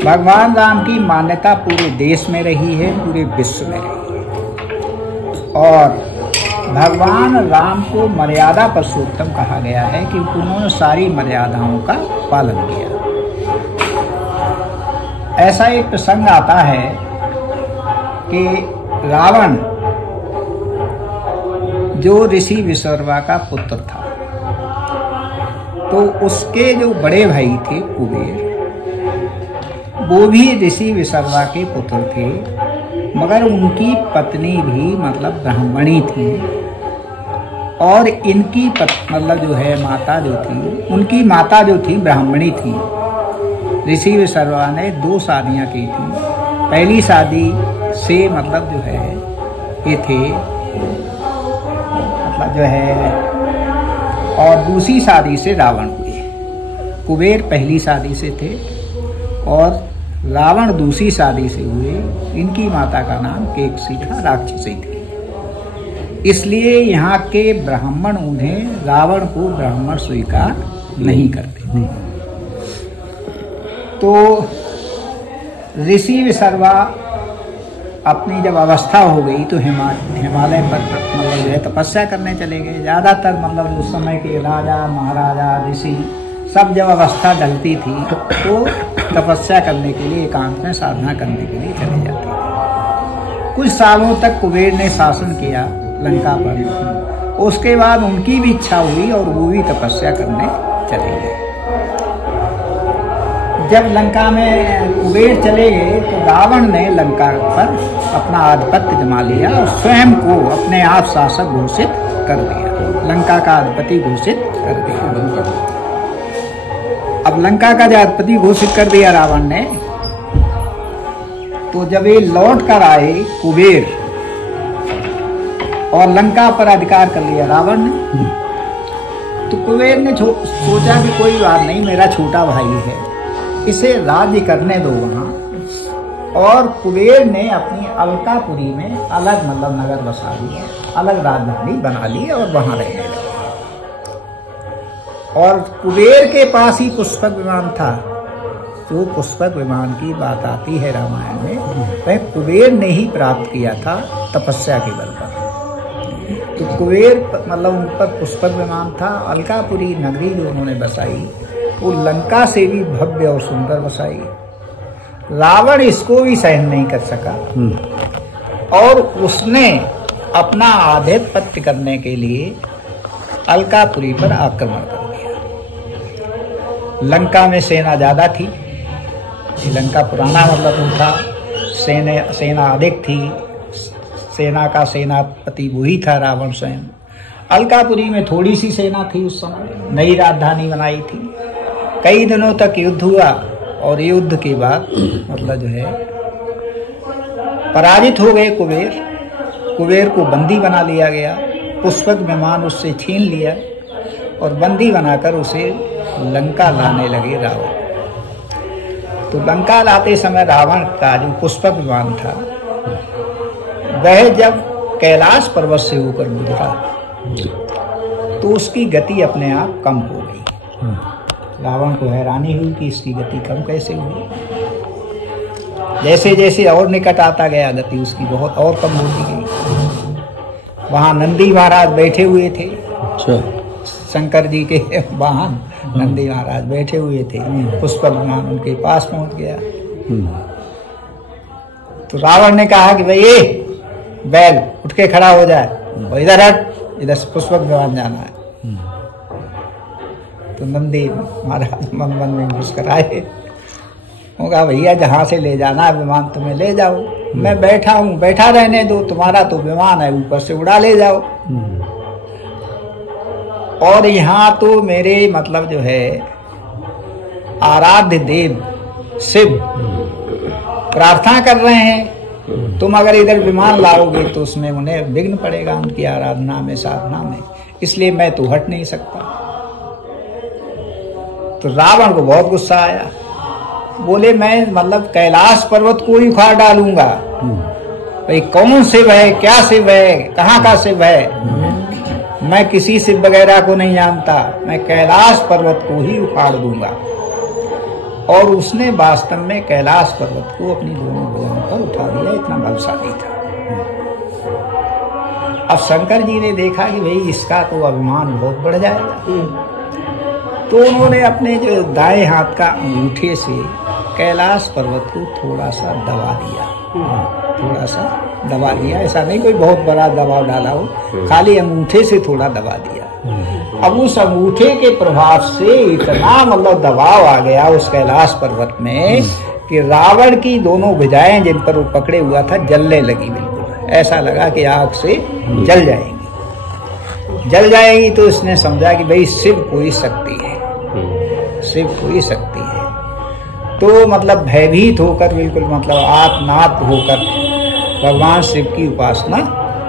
भगवान राम की मान्यता पूरे देश में रही है, पूरे विश्व में रही है। और भगवान राम को मर्यादा पुरुषोत्तम कहा गया है कि उन्होंने सारी मर्यादाओं का पालन किया। ऐसा एक प्रसंग आता है कि रावण जो ऋषि विश्रवा का पुत्र था, तो उसके जो बड़े भाई थे कुबेर, वो भी ऋषि विश्रवा के पुत्र थे, मगर उनकी पत्नी भी मतलब ब्राह्मणी थी। और इनकी मतलब जो है माता जो थी, उनकी माता जो थी ब्राह्मणी थी। ऋषि विश्रवा ने 2 शादियां की थी। पहली शादी से मतलब जो है ये थे मतलब जो है, और दूसरी शादी से रावण हुए। कुबेर पहली शादी से थे और रावण दूसरी शादी से हुए। इनकी माता का नाम केकसी था, राक्षसी थी। इसलिए यहाँ के ब्राह्मण उन्हें रावण को ब्राह्मण स्वीकार नहीं करते थे। तो ऋषि विश्रवा अपनी जब अवस्था हो गई तो हिमालय पर मतलब जो है तपस्या करने चले गए। ज़्यादातर मतलब उस समय के राजा महाराजा ऋषि सब जब अवस्था ढलती थी तो तपस्या करने के लिए, एकांत में साधना करने के लिए चले जाते थे। कुछ सालों तक कुबेर ने शासन किया लंका पर। उसके बाद उनकी भी इच्छा हुई और वो भी तपस्या करने चले गए। जब लंका में कुबेर चले गए तो रावण ने लंका पर अपना आधिपत्य जमा लिया और स्वयं को अपने आप शासक घोषित कर दिया, लंका का अधिपति घोषित कर दिया। अब लंका का अधिपति घोषित कर दिया रावण ने, तो जब ये लौट कर आए कुबेर और लंका पर अधिकार कर लिया रावण ने, तो कुबेर ने सोचा कि कोई बात नहीं, मेरा छोटा भाई है, इसे राज्य करने दो वहां। और कुबेर ने अपनी अलकापुरी में अलग मतलब नगर बसा लिया, अलग राजधानी बना ली और वहां रहने लगे। और कुबेर के पास ही पुष्पक विमान था। जो पुष्पक विमान की बात आती है रामायण में, वह कुबेर ने ही प्राप्त किया था तपस्या के बल पर। तो कुबेर मतलब उन पर पुष्पक विमान था। अलकापुरी नगरी जो उन्होंने बसाई वो लंका से भी भव्य और सुंदर बसाई। रावण इसको भी सहन नहीं कर सका और उसने अपना आधिपत्य करने के लिए अलकापुरी पर आक्रमण कर दिया। लंका में सेना ज्यादा थी, लंका पुराना मतलब था, सेना अधिक थी, सेना का सेनापति वही था रावण स्वयं। अलकापुरी में थोड़ी सी सेना थी, उस समय नई राजधानी बनाई थी। कई दिनों तक युद्ध हुआ और युद्ध के बाद मतलब जो है पराजित हो गए कुबेर। कुबेर को बंदी बना लिया गया, पुष्पक विमान उससे छीन लिया और बंदी बनाकर उसे लंका लाने लगे रावण। तो लंका लाते समय रावण का जो पुष्पक विमान था वह जब कैलाश पर्वत से होकर गुजरा तो उसकी गति अपने आप कम हो गई। रावण को हैरानी हुई कि इसकी गति कम कैसे हुई। जैसे जैसे और निकट आता गया गति उसकी बहुत और कम होती गई। वहां नंदी महाराज बैठे हुए थे, शंकर जी के वाहन नंदी महाराज बैठे हुए थे। पुष्पक विमान उनके पास पहुंच गया। तो रावण ने कहा कि भाई ये बैल उठ के खड़ा हो जाए और इधर हट, इधर से पुष्पक विमान जाना है। तो नंदी महाराज मन मन में मुस्कुराए, होगा भैया जहां से ले जाना है विमान तुम्हें ले जाओ, मैं बैठा हूं, बैठा रहने दो, तुम्हारा तो विमान है, ऊपर से उड़ा ले जाओ। और यहाँ तो मेरे मतलब जो है आराध्य देव शिव प्रार्थना कर रहे हैं, तुम अगर इधर विमान लाओगे तो उसमें उन्हें विघ्न पड़ेगा उनकी आराधना में, साधना में, इसलिए मैं तो हट नहीं सकता। तो रावण को बहुत गुस्सा आया, बोले मैं मतलब कैलाश पर्वत को ही उखाड़ डालूंगा। भाई कौन शिव है, क्या शिव है, कहाँ का शिव है, मैं किसी शिव वगैरह को नहीं जानता, मैं कैलाश पर्वत को ही उखाड़ दूंगा। और उसने वास्तव में कैलाश पर्वत को अपनी दोनों भुजाओं पर उठा दिया, इतना बलशाली था। अब शंकर जी ने देखा कि भाई इसका तो अभिमान बहुत बढ़ जाएगा, तो उन्होंने अपने जो दाएं हाथ का अंगूठे से कैलाश पर्वत को थोड़ा सा दबा दिया, थोड़ा सा दबा दिया। ऐसा नहीं कोई बहुत बड़ा दबाव डाला हो, खाली अंगूठे से थोड़ा दबा दिया। अब उस अंगूठे के प्रभाव से इतना मतलब दबाव आ गया उस कैलाश पर्वत में कि रावण की दोनों भुजाएं जिन पर वो पकड़े हुआ था जलने लगी, बिल्कुल ऐसा लगा कि आग से जल जाएंगी, जल जाएंगी। तो इसने समझा कि भाई शिव कोई शक्ति है, शिव कोई शक्ति है। तो मतलब भयभीत होकर, बिल्कुल मतलब आत्मनाद होकर भगवान शिव की उपासना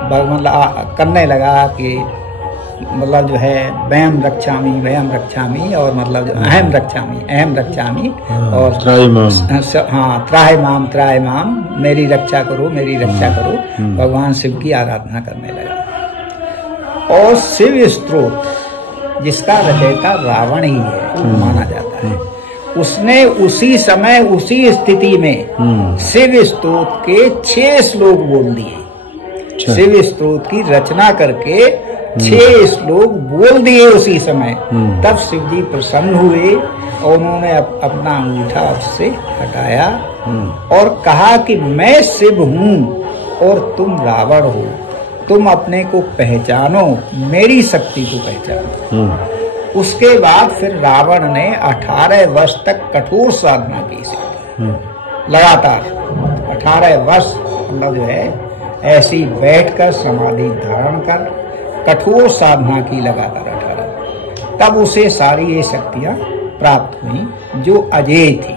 मतलब करने लगा कि मतलब जो है वयम रक्षामि और मतलब जो अहम रक्षामि और त्राहि माम मेरी रक्षा करो, मेरी रक्षा करो, भगवान शिव की आराधना करने लगा। और शिव स्तोत्र जिसका रचयिता रावण ही है माना जाता है, उसने उसी समय उसी स्थिति में शिव स्तोत्र के 6 श्लोक बोल दिए। शिव स्तोत्र की रचना करके 6 श्लोक बोल दिए उसी समय। तब शिव जी प्रसन्न हुए और उन्होंने अपना अंगूठा उससे हटाया और कहा कि मैं शिव हूँ और तुम रावण हो, तुम अपने को पहचानो, मेरी शक्ति को पहचानो। उसके बाद फिर रावण ने 18 वर्ष तक कठोर साधना की, लगातार 18 वर्ष मतलब जो है ऐसी बैठकर समाधि धारण कर कठोर साधना की लगातार 18। तब उसे सारी ये शक्तियां प्राप्त हुई जो अजेय थी,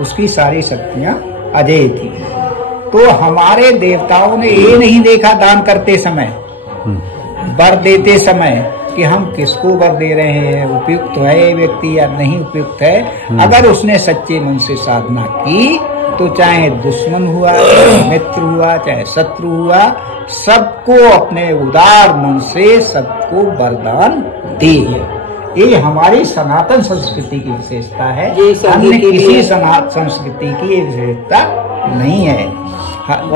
उसकी सारी शक्तियां अजेय थी। तो हमारे देवताओं ने ये नहीं देखा दान करते समय, वर देते समय कि हम किसको वर दे रहे हैं, उपयुक्त है व्यक्ति या नहीं उपयुक्त है। अगर उसने सच्चे मन से साधना की तो चाहे दुश्मन हुआ, मित्र हुआ, चाहे शत्रु हुआ, सबको अपने उदार मन से सबको वरदान दे। ये हमारी सनातन संस्कृति की विशेषता है, अन्य किसी सनातन संस्कृति की ये विशेषता नहीं है।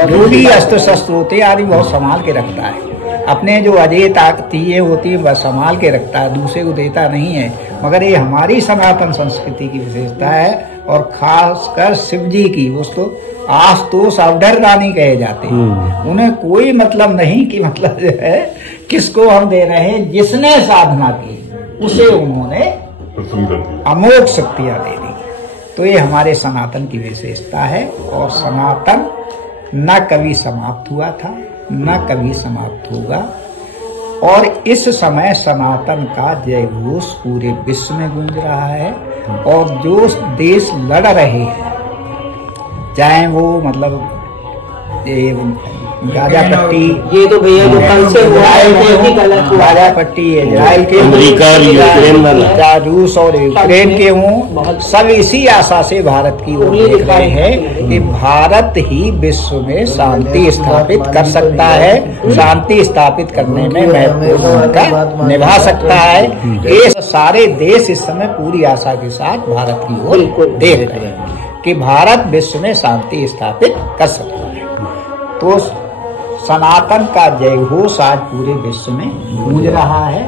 जो भी अस्त्र शस्त्र होते आदि बहुत संभाल के रखता है, अपने जो अजेय ताकतें होती है वह संभाल के रखता है, दूसरे को देता नहीं है। मगर ये हमारी सनातन संस्कृति की विशेषता है और खासकर शिव जी की। उसको आशुतोष अवधरदानी कहे जाते हैं। उन्हें कोई मतलब नहीं कि मतलब जो है किसको हम दे रहे हैं, जिसने साधना की उसे उन्होंने अमोघ शक्तियां दे दी। तो ये हमारे सनातन की विशेषता है और सनातन न कभी समाप्त हुआ था, न कभी समाप्त होगा। और इस समय सनातन का जय घोष पूरे विश्व में गूंज रहा है। और जो देश लड़ रहे हैं, चाहे वो मतलब गाजा पट्टी, ये तो भैया जो कल से हुआ है गाजा पट्टी इजराइल के, चाहे रूस और यूक्रेन के हों, सब इसी आशा से भारत की ओर देख रहे हैं कि भारत ही विश्व में शांति स्थापित कर सकता है, शांति स्थापित करने में महत्वपूर्ण भूमिका निभा सकता है। ये सारे देश इस समय पूरी आशा के साथ भारत की ओर देख रहे हैं कि भारत विश्व में शांति स्थापित कर सकता है। तो सनातन का जय घोष आज पूरे विश्व में गूंज रहा है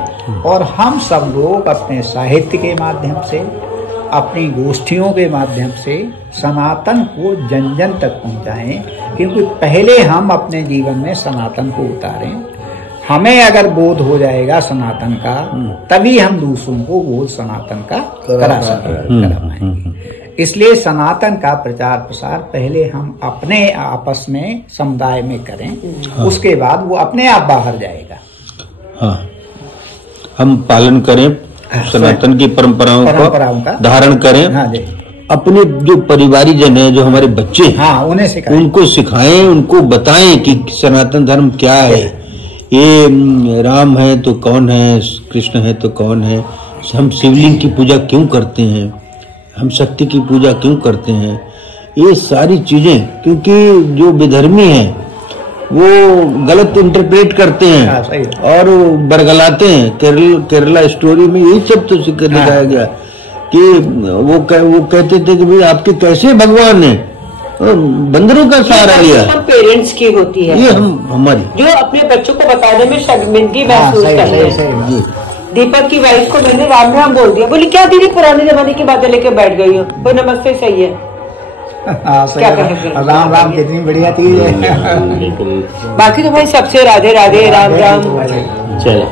और हम सब लोग अपने साहित्य के माध्यम से, अपनी गोष्ठियों के माध्यम से सनातन को जन जन तक पहुंचाएं। क्योंकि पहले हम अपने जीवन में सनातन को उतारें, हमें अगर बोध हो जाएगा सनातन का, तभी हम दूसरों को बोध सनातन का करा पाएंगे। इसलिए सनातन का प्रचार प्रसार पहले हम अपने आपस में समुदाय में करें, उसके बाद वो अपने आप बाहर जाएगा। हाँ, हम पालन करें सनातन की परंपराओं का धारण करें। हाँ जी। अपने जो परिवारी जन है, जो हमारे बच्चे हैं, हाँ, उन्हें सिखाएं, उनको सिखाएं, उनको बताएं कि सनातन धर्म क्या है। ये राम है तो कौन है, कृष्ण है तो कौन है, हम शिवलिंग की पूजा क्यों करते हैं, हम शक्ति की पूजा क्यों करते हैं, ये सारी चीजें। क्योंकि जो विधर्मी हैं वो गलत इंटरप्रेट करते हैं और बरगलाते हैं। केरला स्टोरी में यही सब तो दिखाया गया कि वो कहते थे कि भाई आपके कैसे भगवान है, बंदरों का सहारा लिया। हम पेरेंट्स की होती है, ये हमारी जो अपने बच्चों को बताने में शर्मिंदगी महसूस करते हैं। दीपक की वाइफ को मैंने राम राम बोल दिया, बोली क्या दीदी पुराने जमाने की बातें लेके बैठ गई हो, वो नमस्ते सही है। क्या कहेंगे, राम राम कितनी बढ़िया चीज है। बाकी तो भाई सबसे राधे राधे, राम राम। चलो।